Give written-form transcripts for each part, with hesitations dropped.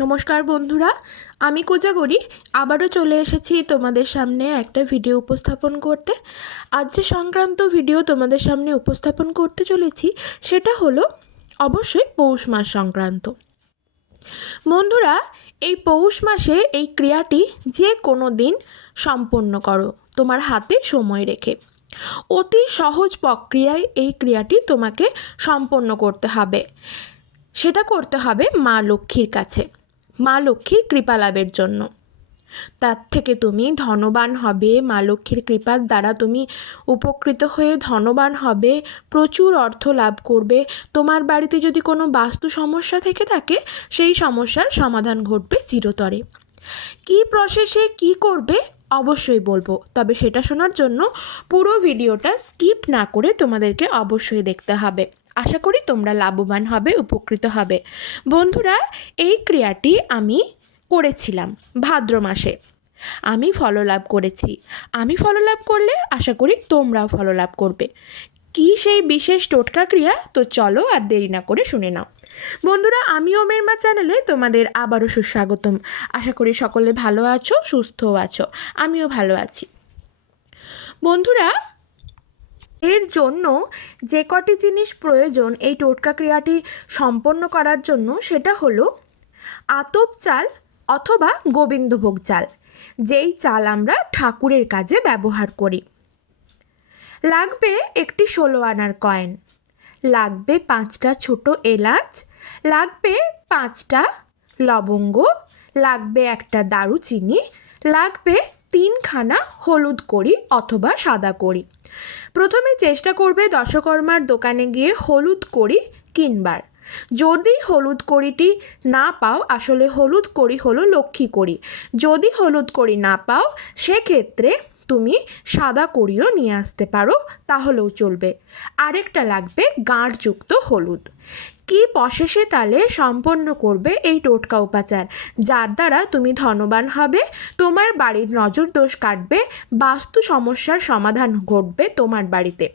নমস্কার বন্ধুরা, আমি কোজাগরি আবারও চলে এসেছি তোমাদের সামনে একটা ভিডিও উপস্থাপন করতে। আজ যে সংক্রান্ত ভিডিও তোমাদের সামনে উপস্থাপন করতে চলেছি সেটা হলো অবশ্যই পৌষ মাস সংক্রান্ত। বন্ধুরা, এই পৌষ মাসে এই ক্রিয়াটি যে কোনো দিন সম্পন্ন করো তোমার হাতে সময় রেখে। অতি সহজ প্রক্রিয়ায় এই ক্রিয়াটি তোমাকে সম্পন্ন করতে হবে। সেটা করতে হবে মা লক্ষ্মীর কাছে, মা লক্ষ্মীর কৃপা লাভের জন্য। তার থেকে তুমি ধনবান হবে, মা লক্ষ্মীর কৃপার দ্বারা তুমি উপকৃত হয়ে ধনবান হবে, প্রচুর অর্থ লাভ করবে। তোমার বাড়িতে যদি কোনো বাস্তু সমস্যা থেকে থাকে সেই সমস্যার সমাধান ঘটবে চিরতরে। কী প্রসেসে কী করবে অবশ্যই বলবো, তবে সেটা শোনার জন্য পুরো ভিডিওটা স্কিপ না করে তোমাদেরকে অবশ্যই দেখতে হবে। আশা করি তোমরা লাভবান হবে, উপকৃত হবে। বন্ধুরা, এই ক্রিয়াটি আমি করেছিলাম ভাদ্র মাসে, আমি ফললাভ করেছি। আমি ফললাভ করলে আশা করি তোমরাও ফললাভ করবে। কি সেই বিশেষ টোটকা ক্রিয়া? তো চলো আর দেরি না করে শুনে নাও। বন্ধুরা, আমি ওমের মা চ্যানেলে তোমাদের আবারও সুস্বাগতম। আশা করি সকলে ভালো আছো, সুস্থও আছো, আমিও ভালো আছি। বন্ধুরা, এর জন্য যে কটি জিনিস প্রয়োজন এই টোটকা ক্রিয়াটি সম্পন্ন করার জন্য সেটা হলো আতপ চাল অথবা গোবিন্দভোগ চাল, যেই চাল আমরা ঠাকুরের কাজে ব্যবহার করি। লাগবে একটি 16 আনার কয়েন, লাগবে 5টা ছোট এলাচ, লাগবে 5টা লবঙ্গ, লাগবে একটা দারুচিনি, লাগবে 3খানা হলুদ কড়ি অথবা সাদা কড়ি। প্রথমে চেষ্টা করবে দশকর্মার দোকানে গিয়ে হলুদ কড়ি কিনবার। যদি হলুদ কড়িটি না পাও, আসলে হলুদ কড়ি হলো লক্ষ্মী কড়ি, যদি হলুদ কড়ি না পাও সেক্ষেত্রে তুমি সাদা কড়িও নিয়ে আসতে পারো, তাহলেও চলবে। আরেকটা লাগবে গাঁটযুক্ত হলুদ। কি প্রসেসে তাহলে সম্পন্ন করবে এই টোটকা উপাচার, যার দ্বারা তুমি ধনবান হবে, তোমার বাড়ির নজর দোষ কাটবে, বাস্তু সমস্যার সমাধান ঘটবে তোমার বাড়িতে,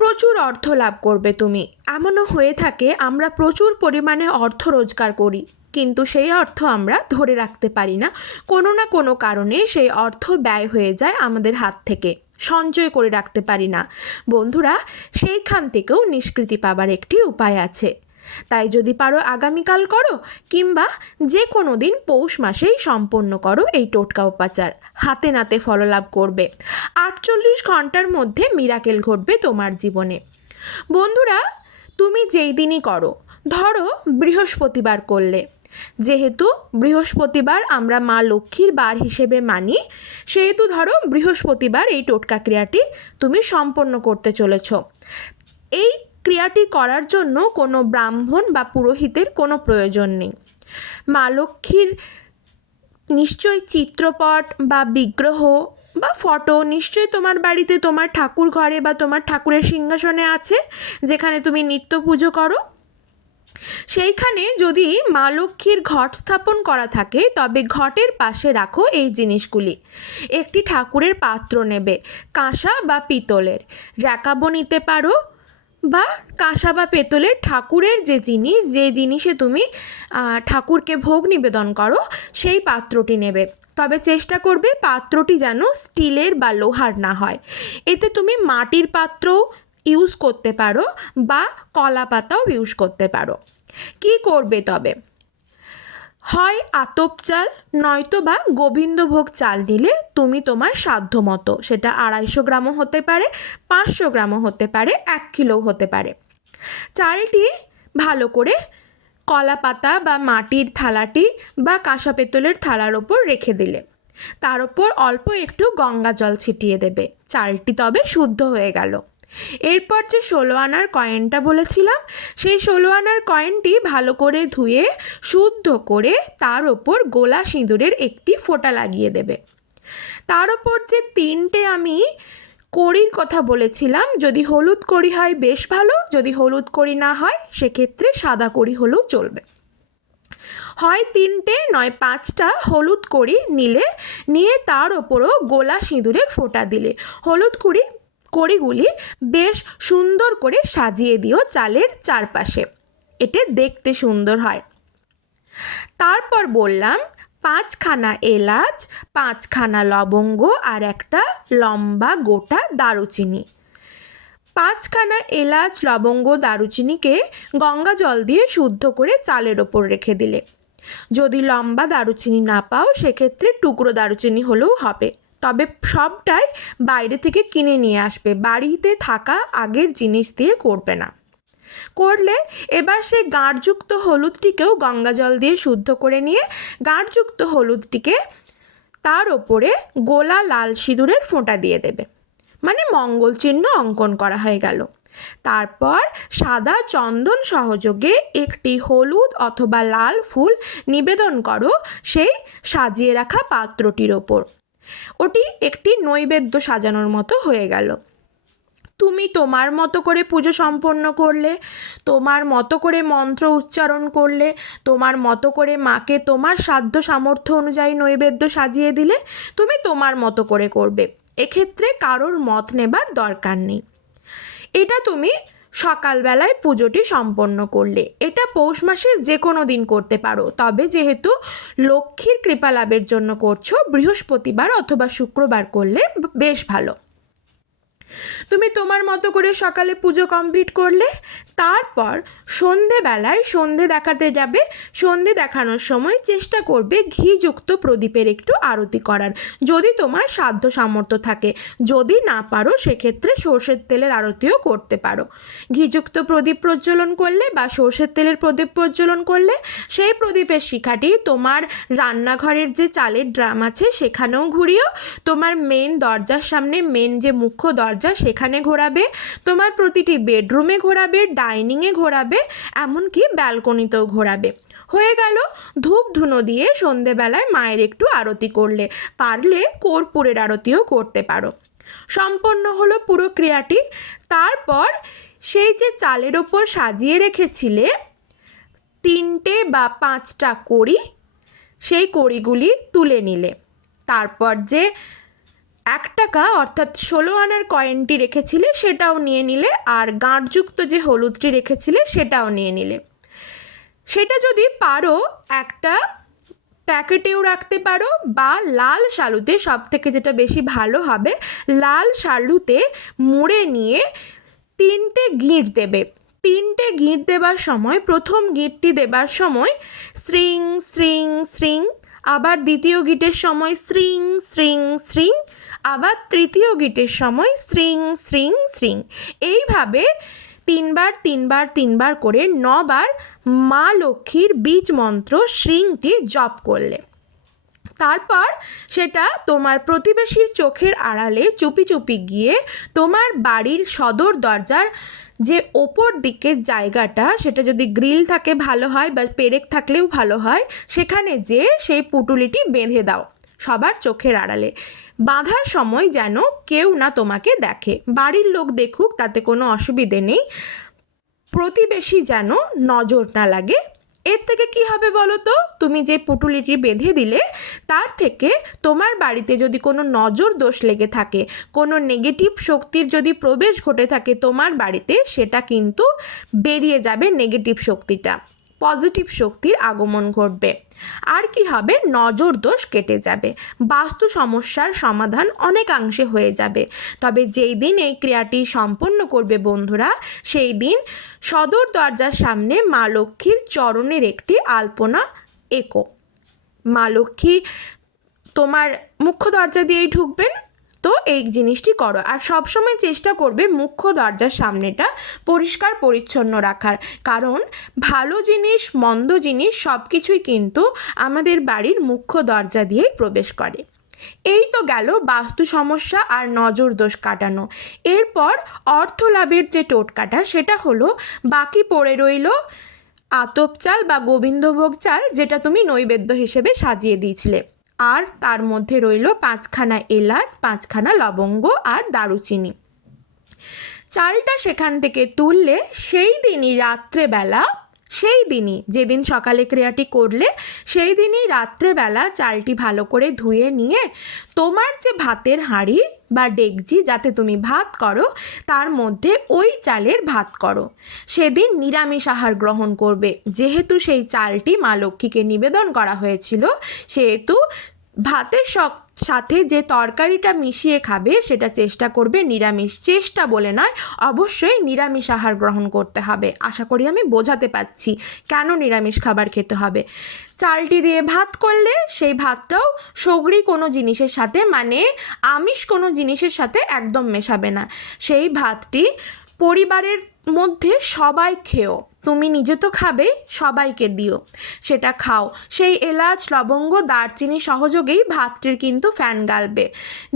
প্রচুর অর্থ লাভ করবে তুমি। এমনও হয়ে থাকে আমরা প্রচুর পরিমাণে অর্থ রোজগার করি, কিন্তু সেই অর্থ আমরা ধরে রাখতে পারি না, কোনো না কোনো কারণে সেই অর্থ ব্যয় হয়ে যায় আমাদের হাত থেকে, সঞ্চয় করে রাখতে পারি না। বন্ধুরা, সেইখান থেকেও নিষ্কৃতি পাবার একটি উপায় আছে। তাই যদি পারো আগামীকাল করো, কিংবা যে কোনো দিন পৌষ মাসেই সম্পন্ন করো এই টোটকা উপাচার, হাতে নাতে ফললাভ করবে। 48 ঘন্টার মধ্যে মিরাকেল ঘটবে তোমার জীবনে। বন্ধুরা, তুমি যেই দিনই করো, ধরো বৃহস্পতিবার করলে, যেহেতু বৃহস্পতিবার আমরা মা লক্ষ্মীর বার হিসেবে মানি, সেহেতু ধরো বৃহস্পতিবার এই টোটকা ক্রিয়াটি তুমি সম্পন্ন করতে চলেছ। এই ক্রিয়াটি করার জন্য কোনো ব্রাহ্মণ বা পুরোহিতের কোনো প্রয়োজন নেই। মা লক্ষ্মীর নিশ্চয়ই চিত্রপট বা বিগ্রহ বা ফটো নিশ্চয়ই তোমার বাড়িতে, তোমার ঠাকুর ঘরে বা তোমার ঠাকুরের সিংহাসনে আছে, যেখানে তুমি নিত্য পুজো করো। সেইখানে যদি মা লক্ষ্মীর ঘট স্থাপন করা থাকে তবে ঘটের পাশে রাখো এই জিনিসগুলি। একটি ঠাকুরের পাত্র নেবে, কাঁসা বা পিতলের, র্যাকাবো নিতে পারো, বা কাঁসা বা পেতলের ঠাকুরের যে জিনিসে তুমি ঠাকুরকে ভোগ নিবেদন করো সেই পাত্রটি নেবে। তবে চেষ্টা করবে পাত্রটি যেন স্টিলের বা লোহার না হয়। এতে তুমি মাটির পাত্র ইউজ করতে পারো বা কলা পাতাও ইউজ করতে পারো। কি করবে তবে? হয় আতপ চাল নয়তো বা গোবিন্দভোগ চাল নিলে তুমি তোমার সাধ্য মতো, সেটা 250 গ্রামও হতে পারে, 500 গ্রামও হতে পারে, 1 কিলোও হতে পারে। চালটি ভালো করে কলা পাতা বা মাটির থালাটি বা কাঁসা পেতলের থালার ওপর রেখে দিলে, তার ওপর অল্প একটু গঙ্গা জল ছিটিয়ে দেবে, চালটি তবে শুদ্ধ হয়ে গেল। এরপর যে 16 আনার কয়েনটা বলেছিলাম, সেই 16 আনার কয়েনটি ভালো করে ধুয়ে শুদ্ধ করে তার ওপর গোলা সিঁদুরের একটি ফোঁটা লাগিয়ে দেবে। তার ওপর যে 3টে আমি কড়ির কথা বলেছিলাম, যদি হলুদ কড়ি হয় বেশ ভালো, যদি হলুদ কড়ি না হয় সেক্ষেত্রে সাদা কড়ি হলেও চলবে। হয় 3টে নয় 5টা হলুদ কড়ি নিয়ে তার ওপরও গোলা সিঁদুরের ফোঁটা দিলে। হলুদ কড়িগুলি বেশ সুন্দর করে সাজিয়ে দিও চালের চারপাশে, এতে দেখতে সুন্দর হয়। তারপর বললাম 5খানা এলাচ, 5খানা লবঙ্গ আর একটা লম্বা গোটা দারুচিনি। 5খানা এলাচ, লবঙ্গ, দারুচিনিকে গঙ্গা জল দিয়ে শুদ্ধ করে চালের ওপর রেখে দিলে। যদি লম্বা দারুচিনি না পাও সেক্ষেত্রে টুকরো দারুচিনি হলেও হবে, তবে সবটাই বাইরে থেকে কিনে নিয়ে আসবে, বাড়িতে থাকা আগের জিনিস দিয়ে করবে না। করলে এবার সেই গাঁটযুক্ত হলুদটিকেও গঙ্গা জল দিয়ে শুদ্ধ করে নিয়ে গাঁটযুক্ত হলুদটিকে তার ওপরে গোলা লাল সিঁদুরের ফোঁটা দিয়ে দেবে, মানে মঙ্গল চিহ্ন অঙ্কন করা হয়ে গেল। তারপর সাদা চন্দন সহযোগে একটি হলুদ অথবা লাল ফুল নিবেদন করো সেই সাজিয়ে রাখা পাত্রটির ওপর। ওটি একটি নৈবেদ্য সাজানোর মতো হয়ে গেল। তুমি তোমার মতো করে পুজো সম্পন্ন করলে, তোমার মতো করে মন্ত্র উচ্চারণ করলে, তোমার মতো করে মাকে তোমার সাধ্য সামর্থ্য অনুযায়ী নৈবেদ্য সাজিয়ে দিলে, তুমি তোমার মতো করে করবে, এক্ষেত্রে কারোর মত নেবার দরকার নেই। এটা তুমি সকালবেলায় পুজোটি সম্পন্ন করলে। এটা পৌষ মাসের যে কোনো দিন করতে পারো, তবে যেহেতু লক্ষ্মীর কৃপা লাভের জন্য করছো, বৃহস্পতিবার অথবা শুক্রবার করলে বেশ ভালো। তুমি তোমার মতো করে সকালে পুজো কমপ্লিট করলে। তারপর সন্ধেবেলায় সন্ধে দেখাতে যাবে। সন্ধে দেখানোর সময় চেষ্টা করবে ঘিযুক্ত প্রদীপের একটু আরতি করার, যদি তোমার সাধ্য সামর্থ্য থাকে। যদি না পারো সেক্ষেত্রে সর্ষের তেলের আরতিও করতে পারো। ঘিযুক্ত প্রদীপ প্রজ্বলন করলে বা সর্ষের তেলের প্রদীপ প্রজ্বলন করলে সেই প্রদীপের শিখাটি তোমার রান্নাঘরের যে চালের ড্রাম আছে সেখানেও ঘুরিও, তোমার মেন দরজার সামনে মেন যে মুখ্য দরজা সেখানে ঘোরাবে, তোমার প্রতিটি বেডরুমে ঘোরাবে, ডাইনিংয়ে ঘোরাবে, এমনকি ব্যালকনিতেও ঘোরাবে। হয়ে গেল। ধূপ ধুনো দিয়ে সন্ধেবেলায় মায়ের একটু আরতি করলে, পারলে কর্পূরের আরতিও করতে পারো। সম্পন্ন হলো পুরো ক্রিয়াটি। তারপর সেই যে চালের ওপর সাজিয়ে রেখেছিলে 3টে বা 5টা কড়ি, সেই কড়িগুলি তুলে নিলে। তারপর যে 1 টাকা অর্থাৎ 16 আনার কয়েনটি রেখেছিলে সেটাও নিয়ে নিলে, আর গাঁটযুক্ত যে হলুদটি রেখেছিলে সেটাও নিয়ে নিলে। সেটা যদি পারো একটা প্যাকেটেও রাখতে পারো, বা লাল শালুতে, সব থেকে যেটা বেশি ভালো হবে, লাল শালুতে মুড়ে নিয়ে 3টে গিঁট দেবে। 3টে গিঁট দেবার সময়, প্রথম গিঁটটি দেবার সময় শ্রিং শ্রিং শ্রিং, আবার দ্বিতীয় গিঁটের সময় শ্রিং শ্রিং শ্রিং, আবার তৃতীয় গিঁটের সময় শ্রিং শ্রিং শ্রিং, এইভাবে 3বার করে 9বার মা লক্ষ্মীর বীজ মন্ত্র শ্রিংটি জপ করলে। তারপর সেটা তোমার প্রতিবেশীর চোখের আড়ালে চুপি চুপি গিয়ে তোমার বাড়ির সদর দরজার যে ওপর দিকের জায়গাটা, সেটা যদি গ্রিল থাকে ভালো হয়, বা পেরেক থাকলেও ভালো হয়, সেখানে যে সেই পুটুলিটি বেঁধে দাও সবার চোখের আড়ালে। বাঁধার সময় যেন কেউ না তোমাকে দেখে, বাড়ির লোক দেখুক তাতে কোনো অসুবিধে নেই, প্রতিবেশী যেন নজর না লাগে। এর থেকে কি হবে বলো তো? তুমি যে পুটুলিটি বেঁধে দিলে তার থেকে তোমার বাড়িতে যদি কোনো নজর দোষ লেগে থাকে, কোনো নেগেটিভ শক্তির যদি প্রবেশ ঘটে থাকে তোমার বাড়িতে, সেটা কিন্তু বেরিয়ে যাবে, নেগেটিভ শক্তিটা, পজিটিভ শক্তির আগমন ঘটবে। আর কি হবে? নজর দোষ কেটে যাবে, বাস্তু সমস্যার সমাধান অনেকাংশে হয়ে যাবে। তবে যেই দিন এই ক্রিয়াটি সম্পন্ন করবে বন্ধুরা, সেই দিন সদর দরজার সামনে মা লক্ষ্মীর চরণের একটি আলপনা এঁকো। মা লক্ষ্মী তোমার মুখ্য দরজা দিয়েই ঢুকবেন, তো এই জিনিসটি করো। আর সবসময় চেষ্টা করবে মুখ্য দরজার সামনেটা পরিষ্কার পরিচ্ছন্ন রাখার, কারণ ভালো জিনিস মন্দ জিনিস সব কিছুই কিন্তু আমাদের বাড়ির মুখ্য দরজা দিয়েই প্রবেশ করে। এই তো গেল বাস্তু সমস্যা আর নজর দোষ কাটানো। এরপর অর্থ লাভের যে টোটকাটা, সেটা হলো বাকি পড়ে রইল আতপ চাল বা গোবিন্দভোগ চাল, যেটা তুমি নৈবেদ্য হিসেবে সাজিয়ে দিয়েছিলে, আর তার মধ্যে রইল 5খানা এলাচ, 5খানা লবঙ্গ আর দারুচিনি। চালটা সেখান থেকে তুললে সেই দিনই রাত্রেবেলা সেই দিনই, যেদিন সকালে ক্রিয়াটি করলে সেই দিনই রাত্রেবেলা চালটি ভালো করে ধুয়ে নিয়ে তোমার যে ভাতের হাঁড়ি বা ডেকচি যাতে তুমি ভাত করো তার মধ্যে ওই চালের ভাত করো। সেদিন নিরামিষ আহার গ্রহণ করবে। যেহেতু সেই চালটি মা লক্ষ্মীকে নিবেদন করা হয়েছিল, সেহেতু ভাতের সাথে যে তরকারিটা মিশিয়ে খাবে সেটা চেষ্টা করবে নিরামিষ। চেষ্টা বলে নয়, অবশ্যই নিরামিষ আহার গ্রহণ করতে হবে। আশা করি আমি বোঝাতে পারছি কেন নিরামিষ খাবার খেতে হবে। চালটি দিয়ে ভাত করলে সেই ভাতটাও সগড়ি কোনো জিনিসের সাথে, মানে আমিষ কোনো জিনিসের সাথে একদম মেশাবে না। সেই ভাতটি পরিবারের মধ্যে সবাই খেও, তুমি নিজে তো খাবে, সবাইকে দিও, সেটা খাও। সেই এলাচ, লবঙ্গ, দারচিনি সহযোগেই ভাতটির কিন্তু ফ্যান গালবে।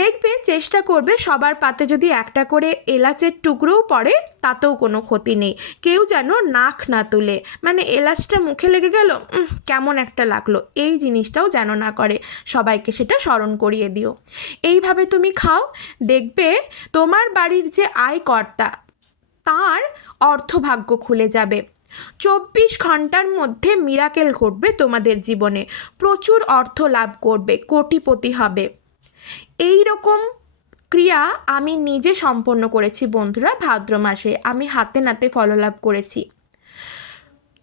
দেখবে, চেষ্টা করবে সবার পাতে যদি একটা করে এলাচের টুকরোও পড়ে তাতেও কোনো ক্ষতি নেই। কেউ যেন নাক না তুলে, মানে এলাচটা মুখে লেগে গেল, কেমন একটা লাগলো, এই জিনিসটাও যেন না করে। সবাইকে সেটা স্মরণ করিয়ে দিও। এইভাবে তুমি খাও, দেখবে তোমার বাড়ির যে আয়কর্তা তার অর্থভাগ্য খুলে যাবে। 24 ঘন্টার মধ্যে মিরাকেল ঘটবে তোমাদের জীবনে। প্রচুর অর্থ লাভ করবে, কোটিপতি হবে। এই রকম ক্রিয়া আমি নিজে সম্পন্ন করেছি বন্ধুরা। ভাদ্র মাসে আমি হাতে নাতে ফললাভ করেছি।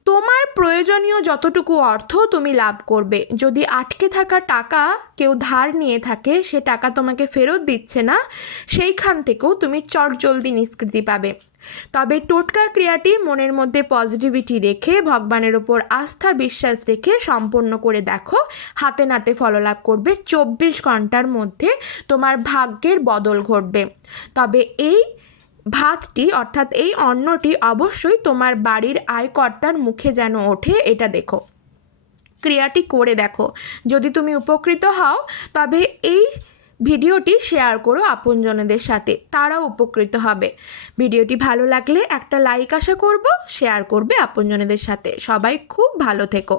তোমার প্রয়োজনীয় যতটুকু অর্থ তুমি লাভ করবে। যদি আটকে থাকা টাকা কেউ ধার নিয়ে থাকে, সে টাকা তোমাকে ফেরত দিচ্ছে না, সেইখান থেকেও তুমি চটজলদি নিষ্কৃতি পাবে। তবে টোটকা ক্রিয়াটি মনের মধ্যে পজিটিভিটি রেখে, ভগবানের ওপর আস্থা বিশ্বাস রেখে সম্পন্ন করে দেখো, হাতে নাতে ফললাভ করবে। 24 ঘন্টার মধ্যে তোমার ভাগ্যের বদল ঘটবে। তবে এই ভাতটি অর্থাৎ এই অন্নটি অবশ্যই তোমার বাড়ির আয়কর্তার মুখে যেন ওঠে, এটা দেখো। ক্রিয়াটি করে দেখো, যদি তুমি উপকৃত হও তবে এই ভিডিওটি শেয়ার করো আপনজনদের সাথে, তারাও উপকৃত হবে। ভিডিওটি ভালো লাগলে একটা লাইক আশা করব, শেয়ার করবে আপনজনদের সাথে। সবাই খুব ভালো থেকো।